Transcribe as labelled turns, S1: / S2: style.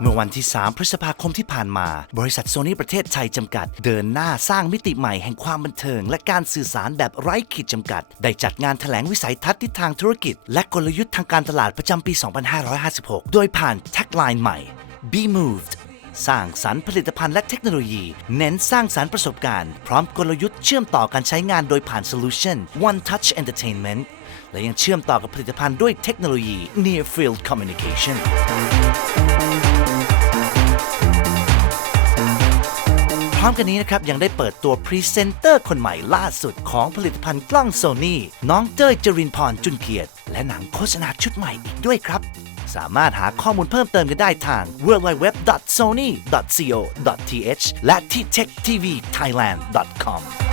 S1: เมื่อวันที่ 3 พฤษภาคมที่ผ่านมา บริษัทโซนี่ประเทศไทยจำกัด เดินหน้าสร้างมิติใหม่แห่งความบันเทิง และการสื่อสารแบบไร้ขีดจำกัด ได้จัดงานแถลงวิสัยทัศน์ทิศทางธุรกิจ และกลยุทธ์ทางการตลาดประจำปี 2556 โดยผ่านแท็กไลน์ใหม่ Be Moved สร้างสรรค์ผลิตภัณฑ์และเทคโนโลยี เน้นสร้างสรรค์ประสบการณ์ พร้อมกลยุทธ์เชื่อมต่อการใช้งานโดยผ่าน Solution One Touch Entertainment และยังเชื่อมต่อกับผลิตภัณฑ์ด้วยเทคโนโลยี Near Field Communication พร้อมกันนี้นะครับ ยังได้เปิดตัวพรีเซนเตอร์คนใหม่ล่าสุดของผลิตภัณฑ์กล้องโซนี่น้องเต้ยจรินพรจุนเกียรติ และหนังโฆษณาชุดใหม่อีกด้วยครับ สามารถหาข้อมูลเพิ่มเติมกันได้ทาง www.sony.co.th และที่ techtvthailand.com